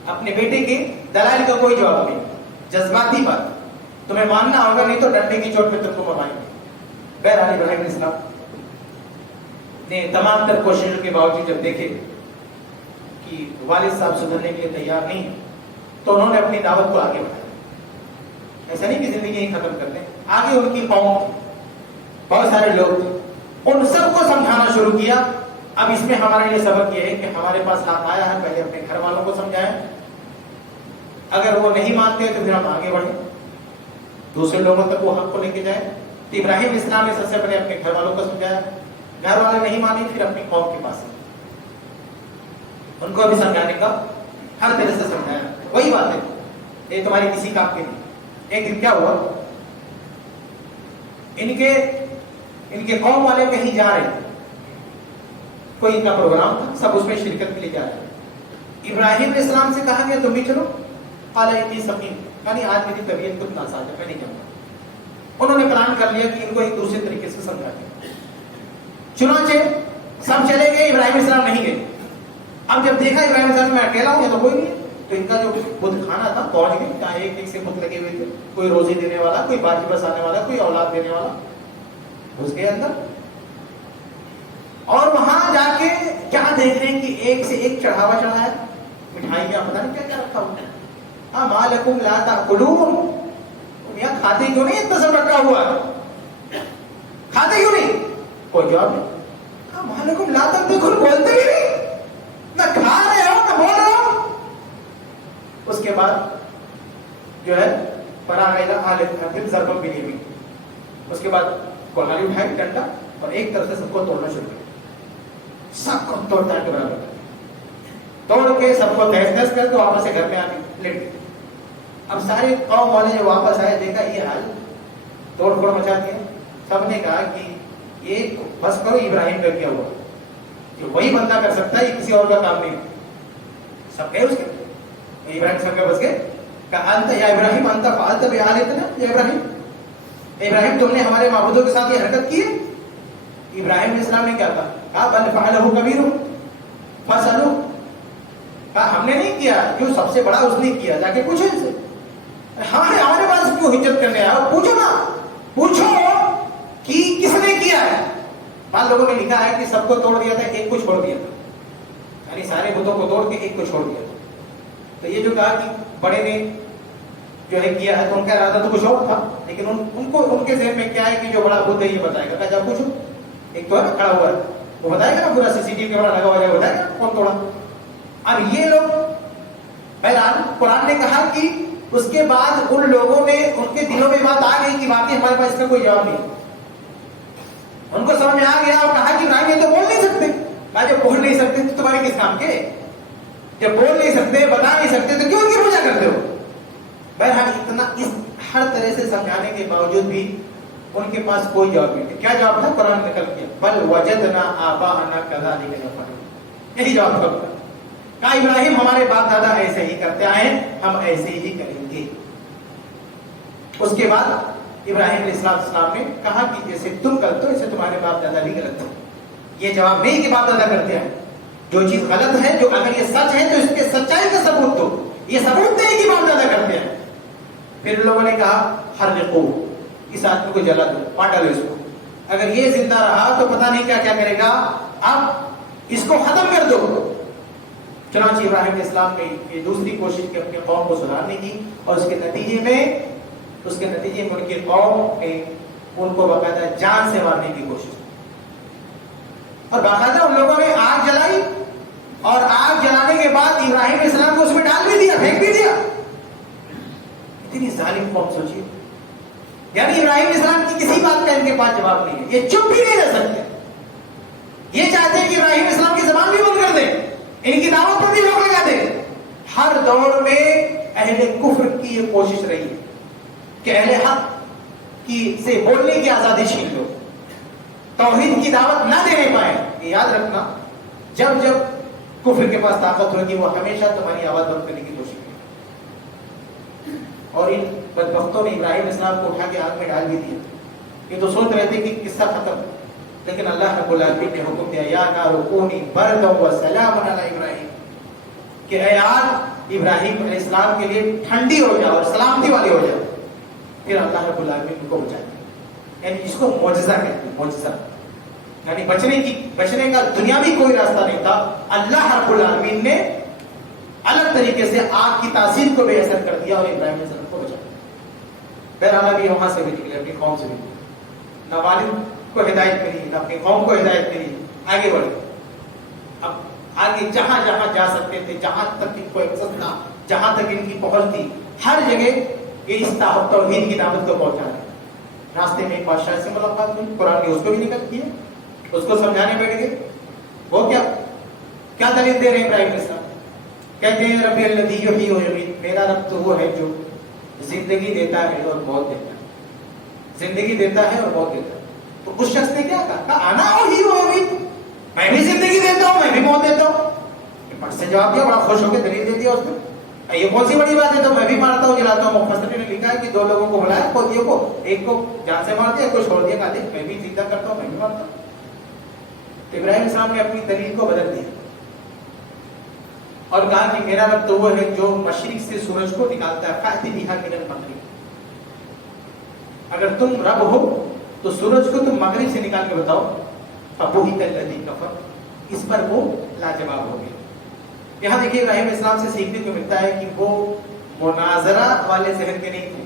اپنے بیٹے کے دلائل کا کوئی جواب نہیں، جذباتی بات. تمہیں ماننا ہوگا نہیں تو ڈنڈے کی چوٹ پہ تم کو مرائیں گے. بہرحال ابراہیم علیہ السلام نے تمام تر کوششوں کے باوجود جب دیکھے کہ والد صاحب سدھرنے کے لیے تیار نہیں تو انہوں نے اپنی دعوت کو آگے بڑھایا. ایسا نہیں کہ زندگی ہی ختم کر دیں. آگے ان کی قوم بہت سارے لوگ تھے، ان سب کو سمجھانا شروع کیا. اب اس میں ہمارے لیے سبق یہ ہے کہ ہمارے پاس حق آیا ہے، پہلے اپنے گھر والوں کو سمجھائیں، اگر وہ نہیں مانتے تو پھر ہم آگے بڑھیں، دوسرے لوگوں تک وہ حق کو لے کے جائیں. تو ابراہیم علیہ السلام نے سب سے پہلے اپنے گھر والوں کو سمجھایا، گھر والے نہیں مانے پھر اپنی قوم کے پاس ان کو بھی سمجھانے کا ہر طرح سے سمجھایا. وہی بات ہے، یہ تمہاری کسی کام کے نہیں. ایک دن کیا ہوا، ان کے قوم والے کہیں جا رہے تھے، کوئی ان کا پروگرام تھا، سب اس میں شرکت کے لیے جا رہے تھے. ابراہیم علیہ السلام سے کہا گیا تم بھی چلو. قال انی سقیم، یعنی آج میری طبیعت کچھ ناساز ہے، میں نہیں جاؤں گا. انہوں نے پلان کر لیا کہ ان کو ایک دوسرے طریقے سے سمجھا دیں. چنانچہ سب چلے گئے، ابراہیم علیہ السلام نہیں گئے. اب جب دیکھا ابراہیم علیہ السلام میں اکیلا ہوں یا تو کوئی نہیں، تو ان کا جو بت خانہ تھا پہنچ گئے، جہاں ایک ایک سے بت لگے ہوئے تھے، کوئی روزی دینے والا، کوئی باجی بسانے والا، کوئی اولاد دینے والا. گھس گئے اندر اور وہاں جا کے کیا دیکھ رہے ہیں کہ ایک سے ایک چڑھاوا چڑھایا، مٹھائی کیا پتہ نہیں کیا کیا رکھا ہوا ہے. ہاں ما لکم لا تاکلون، یہاں کھاتے کیوں نہیں؟ اتنا سب رکھا ہوا ہے، کھاتے کیوں نہیں؟ کوئی جواب نہیں. ہاں ما لکم لا تنطقون، بولتے بھی نہیں، نہ کھا رہے ہو نہ بول رہے ہو. اس کے بعد جو ہے اس کے بعد کوہاری اٹھائی ڈنڈا اور ایک طرف سے سب کو توڑنا شروع کیا. سب کو توڑتا ہے برابر توڑ کے سب کو تہس نہس کر کے واپس سے گھر میں آ کے لیٹ گئے. اب سارے قوم والے جو واپس آئے دیکھا یہ حال، توڑ پھوڑ مچا دیا. سب نے کہا کہ یہ بس کرو، ابراہیم کا کیا ہوا کہ وہی بندہ کر سکتا ہے، یہ کسی اور کا کام نہیں. سب گئے اس کے، ابراہیم سب کے بس گئے. کہا انت یا ابراہیم انت فعلت بآلہتنا، یا ابراہیم تم نے ہمارے معبودوں کے ساتھ یہ حرکت کی ہے. ابراہیم علیہ السلام نے کیا کہا؟ بل فعلہ کبیرہم فاسألوہ، کہا ہم نے نہیں کیا، جو سب سے بڑا اس نے کیا، جا کے پوچھو ان سے. ہاں ہمارے پاس کیوں ہجرت کرنے آیا؟ پوچھو نا، پوچھو کہ کس نے کیا ہے. بعض لوگوں نے لکھا ہے کہ سب کو توڑ دیا تھا، ایک کو چھوڑ دیا تھا، یعنی سارے بتوں کو توڑ کے ایک کو چھوڑ دیا تھا. تو یہ جو کہا کہ بڑے نے جو ہے کیا ہے تو ان کا ارادہ تو کچھ اور تھا، لیکن ان کے ذہن میں کیا ہے کہ جو بڑا بت ہے یہ بتائے گا. کہا جا پوچھو. ایک تو ہے نا کھڑا ہوا ہے, وہ بتائے گا نا پورا CCTV کیمرہ لگا ہوا ہے, بتائے گا کون توڑا. اب یہ لوگ بہرحال قرآن نے کہا کہ اس کے بعد ان لوگوں نے, ان کے دلوں میں بات آ گئی کہ واقعی ہمارے پاس اس کا کوئی جواب نہیں. ان کو سمجھ میں آ گیا اور کہا کہ ابراہیم یہ تو بول نہیں سکتے. کہا جب بول نہیں سکتے تو تمہارے کس کام کے؟ جب بول نہیں سکتے, بتا نہیں سکتے تو کیوں ان کی پوجا کرتے ہو؟ بہرحال اتنا اس ہر طرح سے سمجھانے کے باوجود بھی ان کے پاس کوئی جواب نہیں. کیا جواب تھا؟ قرآن نے نقل کیا, بل وجدنا آباءنا کذالک یفعلون. یہی جواب تھا. کہا ابراہیم ہمارے باپ دادا ایسے ہی کرتے آئے, ہم ایسے ہی کریں گے. اس کے بعد ابراہیم علیہ السلام نے کہا کہ جیسے تم کرتے ہو ایسے تمہارے باپ دادا بھی غلط ہو. یہ جواب نہیں کہ باپ دادا کرتے ہیں. جو چیز غلط ہے, جو اگر یہ سچ ہے تو اس کے سچائی کا ثبوت دو. یہ ثبوت نہیں کہ باپ دادا کرتے ہیں. پھر لوگوں نے کہا حرقوہ, اس آدمی کو جلا دو, مار ڈالو اس کو. اگر یہ زندہ رہا تو پتہ نہیں کیا کیا کرے گا, اب اس کو ختم کر دو. چنانچہ ابراہیم علیہ السلام نے یہ دوسری کوشش کی اپنی قوم کو سدھارنے کی, اور اس کے نتیجے میں ان کی قوم نے ان کو باقاعدہ جان سے مارنے کی کوشش کی. اور باقاعدہ ان لوگوں نے آگ جلائی, اور آگ جلانے کے بعد ابراہیم علیہ السلام کو اس میں ڈال بھی دیا, پھینک بھی دیا. اتنی ظالم قوم سوچیے. یعنی ابراہیم علیہ السلام کی کسی بات کا ان کے پاس جواب نہیں ہے. یہ چپ بھی نہیں رہ سکتے. یہ چاہتے ہیں کہ ابراہیم علیہ السلام کی زبان بھی بند کر دیں, ان کی دعوت پر بھی روک لگا دیں. ہر دور میں اہل کفر کی یہ کوشش رہی ہے کہ اہل حق کی سے بولنے کی آزادی چھین لو, توحید کی دعوت نہ دینے پائیں. یہ یاد رکھنا, جب جب کفر کے پاس طاقت ہوگی وہ ہمیشہ تمہاری آواز بند کرنے کی کوشش کرے. اور ان بدبختوں نے ابراہیم علیہ السلام کو اٹھا کے آگ میں ڈال بھی دیا. یہ تو سوچ رہے تھے کہ قصہ ختم, لیکن اللہ رب العالمین نے حکم دیا, یا نار کونی بردا و سلاما علی ابراہیم, کہ اے آگ ابراہیم علیہ السلام کے لیے ٹھنڈی ہو جائے اور سلامتی والی ہو جائے. پھر اللہ رب العالمین ان کو بچایا. یعنی اس کو معجزہ کہتے ہیں, معجزہ. یعنی بچنے کا دنیاوی کوئی راستہ نہیں تھا. اللہ رب العالمین نے الگ طریقے سے آگ کی تاثیر کو بے اثر کر دیا اور ابراہیم علیہ السلام کو بچایا. بہرحال ابھی وہاں سے بھی نکلے, اپنی قوم سے بھی نکلے, نہ والد کو ہدایت ملی, نہ اپنی قوم کو ہدایت ملی, آگے بڑھے. اب آگے جہاں جہاں جا سکتے تھے, جہاں تک ان کو ایکسس تھا, جہاں تک ان کی پہنچ تھی, ہر جگہ یہ اس توحید کی دعوت کو پہنچا رہے. راستے میں ایک بادشاہ سے ملاقات ہوئی, قرآن نے اس کو بھی نکل کیا, اس کو سمجھانے بیٹھ گئے. وہ کیا دلیل دے رہے ہیں ابراہیم علیہ السلام؟ کہتے ہیں ربی الذی یحیی و یمیت, میرا رب تو وہ ہے جو زندگی دیتا ہے اور موت دیتا ہے. زندگی دیتا ہے اور موت دیتا ہے. تو اس شخص نے کیا کہا, انا احیی و امیت, میں بھی زندگی دیتا ہوں, میں بھی موت دیتا ہوں. پٹ سے جواب دیا, بڑا خوش ہو کے دلیل دے دیا اس نے. یہ کون سی بڑی بات ہے, تو میں بھی مارتا ہوں جلاتا ہوں. مفسرین نے لکھا ہے کہ 2 لوگوں کو بلایا فوجیوں کو, ایک کو جان سے مار دیا, ایک کو چھوڑ دیا, کہا میں بھی زندہ کرتا ہوں, میں بھی مارتا ہوں. تو ابراہیم علیہ السلام نے اپنی دلیل کو بدل دیا اور کہا کہ میرا رب تو وہ ہے جو مشرق سے سورج کو نکالتا ہے. فأتی بہا من المغرب, اگر تم رب ہو تو سورج کو تم مغرب سے نکال کے بتاؤ. فبہت الذی کفر, اس پر وہ لاجواب ہو گئے. یہاں دیکھیے ابراہیم علیہ السلام سے سیکھنے کو ملتا ہے کہ وہ مناظرہ والے ذہن کے نہیں تھے.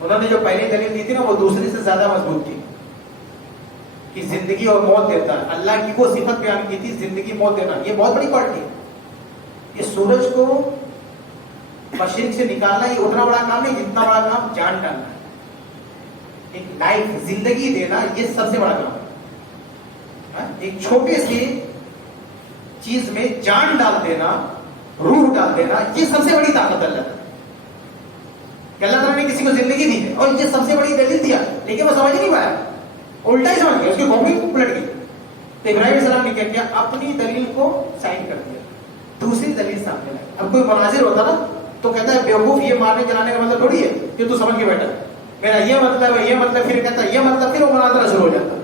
انہوں نے جو پہلی دلیل دی تھی نا, وہ دوسری سے زیادہ مضبوط تھی کہ زندگی اور موت دیتا ہے. اللہ کی وہ صفت بیان کی تھی, زندگی موت دینا, یہ بہت بڑی کوالٹی ہے. یہ سورج کو مشرق سے نکالنا یہ اتنا بڑا کام نہیں جتنا بڑا کام جان ڈالنا ہے. ایک لائف, زندگی دینا, یہ سب سے بڑا کام ہے. ایک چھوٹے سے چیز میں جان ڈال دینا, روح ڈال دینا, یہ سب سے بڑی طاقت اللہ تعالیٰ کہ اللہ تعالیٰ نے کسی کو زندگی دی ہے, اور یہ سب سے بڑی دلیل دیا, لیکن وہ سمجھ نہیں پایا, الٹا ہی سمجھ گیا, اس کی قوم کو پلٹ گئی. تو ابراہیم علیہ السلام نے کیا کیا, اپنی دلیل کو سائن کر دیا, دوسری دلیل سامنے لائی. اب کوئی مناظر ہوتا نا تو کہتا ہے بیوقوف, یہ مارنے جلانے کا مطلب تھوڑی ہے کہ تو سمجھ کے بیٹھا, میرا یہ مطلب ہے, یہ مطلب, پھر کہتا ہے یہ مطلب, پھر وہ مناظرہ شروع ہو جاتا,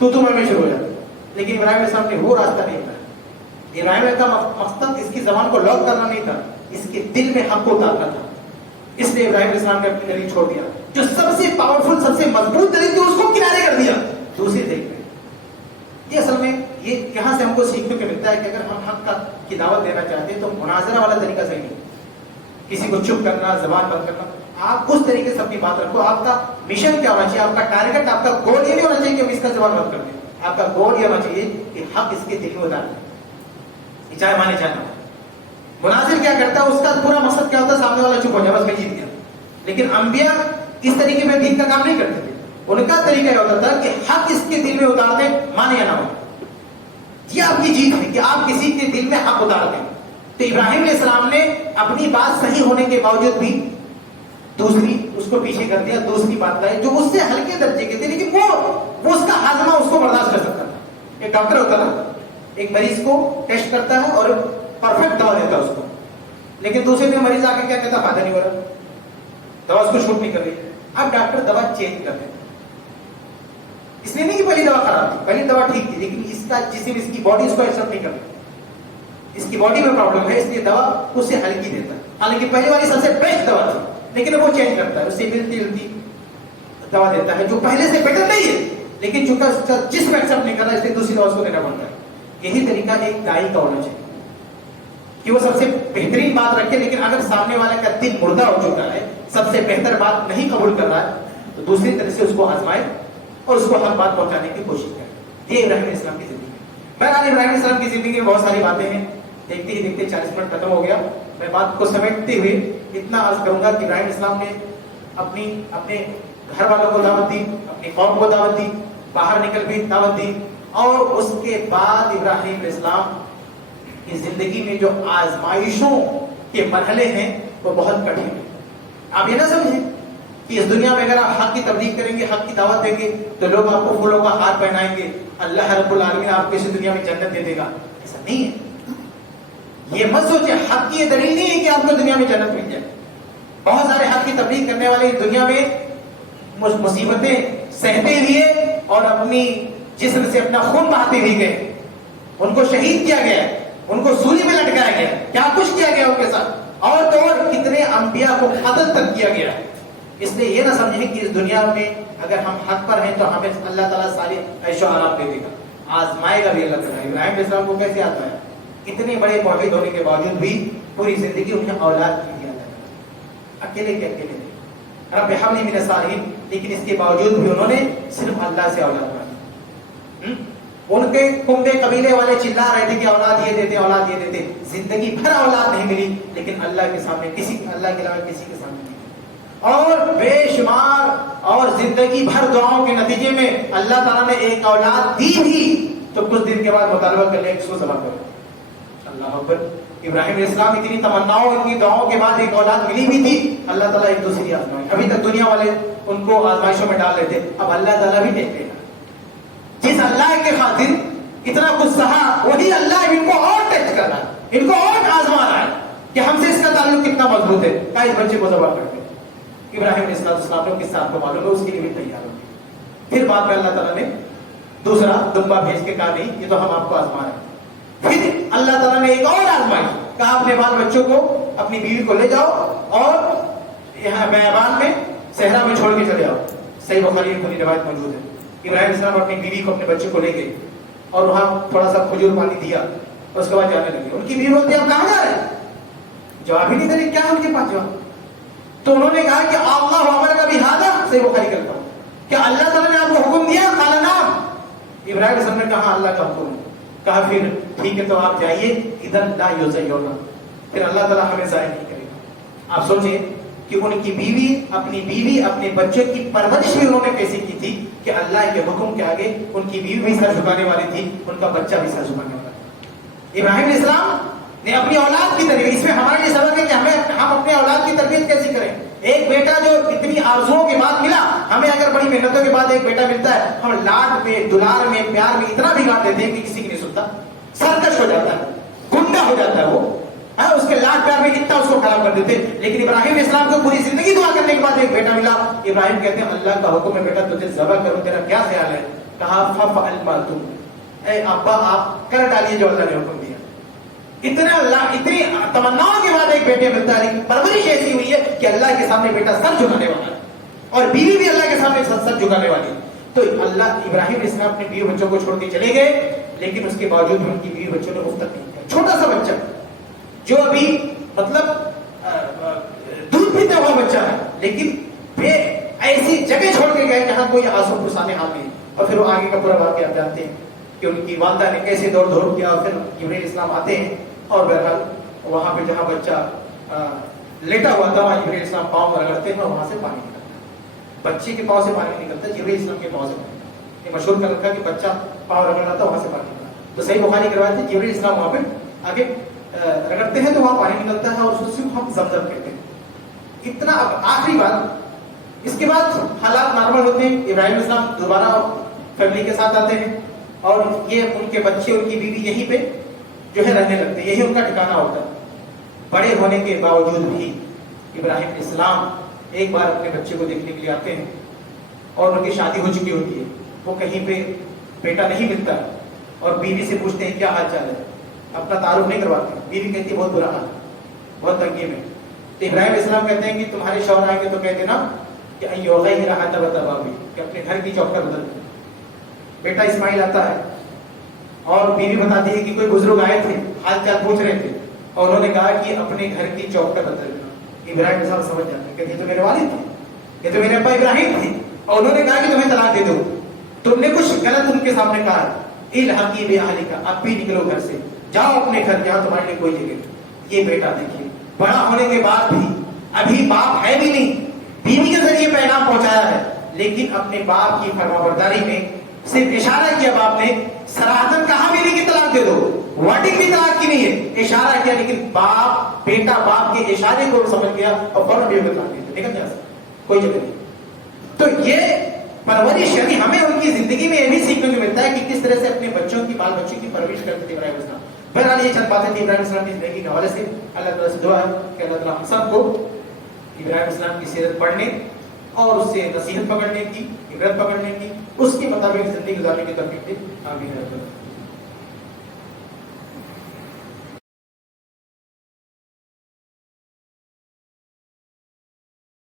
تو میں شروع ہو جاتا. لیکن ابراہیم علیہ السلام نے وہ راستہ نہیں تھا. ابراہیم کا مقصد اس کی زبان کو لاک کرنا نہیں تھا, اس کے دل میں حق کو اتارنا تھا. اس لیے ابراہیم علیہ السلام نے اپنی دلیل چھوڑ دیا, جو سب سے پاورفل, سب سے مضبوط دلیل تھی, اس کو کنارے کر دیا دوسری دلیل میں. یہ اصل میں یہ یہاں سے ہم کو سیکھنے کو ملتا ہے کہ اگر ہم حق کی دعوت دینا چاہتے ہیں تو مناظرہ والا طریقہ صحیح نہیں. کسی کو چپ کرنا, زبان بند کرنا, آپ اس طریقے سے اپنی بات رکھو. آپ کا مشن کیا ہونا چاہیے, آپ کا ٹارگیٹ, آپ کا گول یہ نہیں ہونا چاہیے کہ ہم اس کا جواب مت کر دیں. آپ کا گول یہ ہونا چاہیے کہ حق اس کے دل میں اتار دیں, چاہے مانے چاہے نہ. مناظر کیا کرتا ہے, اس کا پورا مقصد کیا ہوتا ہے, سامنے والا چپ ہو جائے بس میں جیت گیا. لیکن انبیاء اس طریقے میں دین کا کام نہیں کرتے تھے. ان کا طریقہ یہ ہوتا تھا کہ حق اس کے دل میں اتار دیں, مانے یا نہ مانے. یہ آپ کی جیت ہے کہ آپ کسی کے دل میں حق اتار دیں. تو ابراہیم علیہ السلام نے اپنی بات صحیح ہونے کے باوجود بھی دوسری اس کو پیچھے کر دیا, دوسری بات لائے جو اس سے ہلکے درجے کے تھے, لیکن وہ اس کا ہاضمہ اس کو برداشت کر سکتا تھا. ایک ڈاکٹر ہوتا نا, ایک مریض کو ٹیسٹ کرتا ہے اور پرفیکٹ دوا دیتا ہے اس کو, لیکن دوسرے دن مریض آ کے کیا کہتا, فائدہ نہیں ہو رہا, دوا اس کو شوٹ نہیں کر رہی. اب ڈاکٹر دوا چینج کر رہے, اس لیے نہیں کہ پہلی دوا خراب تھی, پہلی دوا ٹھیک تھی, لیکن اس کا جسم, اس کی باڈی اس کو ایکسپٹ نہیں کرتی, اس کی باڈی میں پرابلم ہے, اس لیے دوا اس سے ہلکی دیتا ہے. حالانکہ پہلے والی سب سے بیسٹ دوا تھی, لیکن وہ چینج کرتا ہے, اس سے ملتی جلتی دوا دیتا ہے جو پہلے سے بیٹر نہیں ہے, لیکن چونکہ اس کا جسم ایکسپٹ نہیں کر رہا, اس لیے دوسری دوا اس کو دینا پڑتا ہے. یہی طریقہ ایک دائی کا ہونا چاہیے کہ وہ سب سے بہترین بات رکھے, لیکن اگر سامنے والے کا دل مردہ ہو چکا ہے, سب سے بہتر بات نہیں قبول کر رہا ہے, تو دوسری طرح سے اس کو آزمائے اور اس کو حق بات پہنچانے کی کوشش کرے. یہ ابراہیم علیہ السلام کی زندگی ہے. بہرحال ابراہیم علیہ السلام کی زندگی میں بہت ساری باتیں ہیں, دیکھتے ہی دیکھتے 40 منٹ ختم ہو گیا. میں بات کو سمیٹتے ہوئے اتنا عرض کروں گا کہ ابراہیم علیہ السلام نے اپنے گھر والوں کو دعوت دی, اپنی قوم کو دعوت دی, باہر نکل بھی دعوت دی, اور اس کے بعد ابراہیم علیہ السلام کی زندگی میں جو آزمائشوں کے مرحلے ہیں وہ بہت کٹھن ہیں. آپ یہ نہ سمجھیں کہ اس دنیا میں اگر آپ حق کی تبلیغ کریں گے, حق کی دعوت دیں گے, تو لوگ آپ کو پھولوں کا ہار پہنائیں گے, اللہ رب العالمین آپ کو اس دنیا میں جنت دے دے گا. ایسا نہیں ہے. یہ مت سوچیں, حق کی یہ دلیل نہیں ہے کہ آپ کو دنیا میں جنت مل جائے. بہت سارے حق کی تبلیغ کرنے والے دنیا میں مصیبتیں سہتے ہوئے اور اپنی جسم سے اپنا خون بہاتے ہوئے گئے. ان کو شہید کیا گیا, ان کو سولی میں لٹکایا گیا, کیا کچھ کیا گیا ان کے ساتھ, اور تو اور کتنے انبیاء کو قتل تک کیا گیا. اس لیے یہ نہ سمجھیں کہ اس دنیا میں اگر ہم حق پر ہیں تو ہمیں اللہ تعالیٰ سارے عیش و آرام دے دے گا, آزمائے گا بھی اللہ تعالیٰ. ابراہیم علیہ السلام کو کیسے آزمایا, اتنے بڑے موحد ہونے کے باوجود بھی پوری زندگی انہیں اولاد کی دیا اللہ تعالیٰ, اکیلے کے اکیلے تھے, رب ہب لی من الصالحین, لیکن اس کے باوجود بھی انہوں نے صرف اللہ سے اولاد مانگی. ان کے کنبے قبیلے والے چلا رہے تھے کہ اولاد یہ دیتے, اولاد یہ دیتے, زندگی بھر اولاد نہیں ملی, لیکن اللہ کے سامنے اللہ کے علاوہ کسی کے سامنے نہیں. اور بے شمار اور زندگی بھر دعاؤں کے نتیجے میں اللہ تعالیٰ نے ایک اولاد دی بھی, تو کچھ دن کے بعد مطالبہ کر لیں ایک سو ذبح کرو. اللہ اکبر. ابراہیم علیہ السلام اتنی تمناؤں, ان کی دعاؤں کے بعد ایک اولاد ملی بھی تھی, اللہ تعالیٰ ایک دوسری آزمائش. ابھی تک دنیا والے ان کو آزمائشوں میں ڈال لیتے, اب اللہ تعالیٰ بھی دیکھتے ہیں. جس اللہ کے خاطر اتنا کچھ سہا, وہی اللہ ان کو اور ٹیسٹ کر رہا ہے, ان کو اور آزما رہا ہے کہ ہم سے اس کا تعلق کتنا مضبوط ہے. کیا اس بچے کو ذبح کرتے ہیں. ابراہیم علیہ السلام نے کس آپ کو معلوم ہے, اس کے لیے بھی تیار ہو. پھر بعد میں اللہ تعالیٰ نے دوسرا دمبا بھیج کے کہا نہیں, یہ تو ہم آپ کو آزما رہے ہیں. پھر اللہ تعالیٰ نے ایک اور آزمائی, کہا اپنے بال بچوں کو, اپنی بیوی کو لے جاؤ اور یہاں بیابان میں صحرا میں چھوڑ کے چلے آؤ. صحیح بخاری میں پوری روایت موجود ہے. ابراہیم علیہ السلام اپنی بیوی کو, اپنے بچے کو لے گئے اور وہاں تھوڑا سا کھجور پانی دیا, اور اس کے بعد جانے لگے. ان کی بیوی بولتی ہے ہم کہاں جا رہے ہیں, جواب ہی نہیں دے رہے, کیا ان کے پاس جواب. تو انہوں نے کہا کہ اللہ عمر کا بھی حاضر, صحیح بخاری کرتا ہوں, کیا اللہ تعالیٰ نے آپ کو حکم دیا, قال نعم. ابراہیم علیہ السلام نے کہا اللہ کا حکم ہے. کہا پھر ٹھیک ہے تو آپ جائیے, ادھر لا یزیونا, پھر اللہ تعالیٰ ہمیں ضائع نہیں کرے گا. آپ سوچیں کہ ان کی بیوی, اپنے بچے کی پرورش بھی انہوں نے کیسی کی تھی کہ اللہ کے حکم کے آگے ان کی بیوی بھی سر جھکانے والی تھی, ان کا بچہ بھی سر جھکانے والا تھا. ابراہیم علیہ السلام نے اپنی اولاد کی تربیت, اس میں ہمارے لیے سبق ہے کہ ہم اپنے اولاد کی تربیت کیسے کریں. ایک بیٹا جو اتنی آرزوؤں کے بعد ملا, ہمیں اگر بڑی محنتوں کے بعد ایک بیٹا ملتا ہے, ہم لاڈ میں, دلار میں, پیار میں اتنا بگاڑ دیتے ہیں کہ کسی کی نہیں سنتا, سرکش ہو جاتا ہے, گنڈا ہو جاتا ہے وہ, اس کے لاڈ پیار میں اتنا اس کو خراب کر دیتے. لیکن ابراہیم علیہ السلام کو پوری زندگی دعا کرنے کے بعد ایک بیٹا ملا. ابراہیم کہتے ہیں اللہ کا حکم ہے بیٹا تجھے ذبح کروں, تیرا کیا خیال ہے. کہا ففعل ما تؤمر, اے ابا آپ کر ڈالیے جو اللہ نے حکم دیا. اتنی تمناؤں کے بعد ایک بیٹے ملتا ہے, پرورش ایسی ہوئی ہے کہ اللہ کے سامنے بیٹا سر جھکانے والا ہے, اور بیوی بھی اللہ کے سامنے سر جھکانے والی. تو اللہ ابراہیم علیہ السلام اپنے بیوی بچوں کو چھوڑ کے چلے گئے, لیکن اس کے باوجود بھی ان کی بیوی بچوں نے مفتق نہیں کیا. چھوٹا سا بچہ جو ابھی مطلب دودھ پیتا ہوا بچہ ہے, لیکن وہ ایسی جگہ چھوڑ کے گئے جہاں کوئی آنسو پرسانے حال نہیں. اور پھر وہ آگے کا پورا واقعہ آپ جانتے ہیں کہ ان کی والدہ نے کیسے دوڑ دھوپ کیا. اور پھر جبرائیل السلام آتے ہیں اور بہرحال وہاں پہ جہاں بچہ لیٹا ہوا تھا وہاں جبرائیل السلام پاؤں رگڑتے ہیں اور وہاں سے پانی نکلتا ہے. بچے کے پاؤں سے پانی نہیں نکلتا, جبرائیل السلام کے پاؤں سے پانی نکلتا. یہ مشہور کر رکھا کہ بچہ پاؤں رگڑ رہا تھا وہاں سے پانی نکلا. تو صحیح بخاری کی روایت ہے جبرائیل السلام وہاں پہ آگے رگڑتے ہیں تو وہاں پانی نکلتا ہے اور اس کو ہم زمزم کہتے ہیں. اتنا. اب آخری بات, اس کے بعد حالات نارمل ہوتے ہیں. ابراہیم السلام دوبارہ فیملی کے ساتھ آتے ہیں اور یہ ان کے بچے ان کی بیوی یہیں پہ جو ہے رہنے لگتے ہیں, یہی ان کا ٹھکانہ ہوتا ہے. بڑے ہونے کے باوجود بھی ابراہیم السلام ایک بار اپنے بچے کو دیکھنے کے لیے آتے ہیں اور ان کی شادی ہو چکی ہوتی ہے. وہ کہیں پہ بیٹا نہیں ملتا اور بیوی سے پوچھتے ہیں کیا حال چال ہے. اپنا تعارف نہیں کرواتے. بیوی کہتی ہے بہت برا حال, بہت تنگی میں. تو ابراہیم السلام کہتے ہیں کہ تمہارے شوہر آئیں گے تو کہتے نا کہ اپنے گھر کی چوکھٹ بدل دیں. بیٹا اسماعیل آتا ہے اور بیوی بتاتی ہے کہ کوئی بزرگ آئے تھے, حال چال پوچھ رہے تھے اور انہوں نے کہا کہ اپنے گھر کی چوکھٹ بدل دیں. ابراہیم السلام سمجھ جاتے ہیں کہ یہ تو میرے والد تھے, یہ تو میرے ابا ابراہیم تھے اور انہوں نے کہا کہ تمہیں طلاق دے دو. تم نے کچھ غلط ان کے سامنے کہا. الحقی باہلک, اب بھی نکلو گھر سے, جاؤ اپنے گھر جہاں تمہارے لیے کوئی جگہ. یہ بیٹا دیکھیے بڑا ہونے کے بعد بھی ابھی باپ ہے بھی نہیں, بیوی کے ذریعے پیغام پہنچایا ہے, لیکن اپنے باپ کی فرمانبرداری میں صرف اشارہ کیا. باپ نے صراحتاً کہا بھی نہیں کہ طلاق دے دو, ورڈنگ بھی طلاق کی نہیں ہے, اشارہ کیا. لیکن باپ بیٹا باپ کے اشارے کو سمجھ گیا اور فوراً بیوی کو طلاق دے دیا. نکل جا کوئی جگہ نہیں. تو یہ پرورش یعنی ہمیں ان کی زندگی میں یہ بھی سیکھنے کو ملتا ہے کہ کس طرح سے اپنے بچوں کی بال بچوں کی پرورش کرتے تھے ابراہیم السلام. بہرحال یہ چند باتیں تھیں ابراہیم السلام کی زندگی کے حوالے سے. اللہ تعالیٰ سے دعا ہے کہ اللہ تعالیٰ ہم سب کو ابراہیم السلام کی سیرت پڑھنے اور اس سے نصیحت پکڑنے کی, عبرت پکڑنے کی, اس کے مطابق زندگی گزارنے کی توفیق دے. آمین.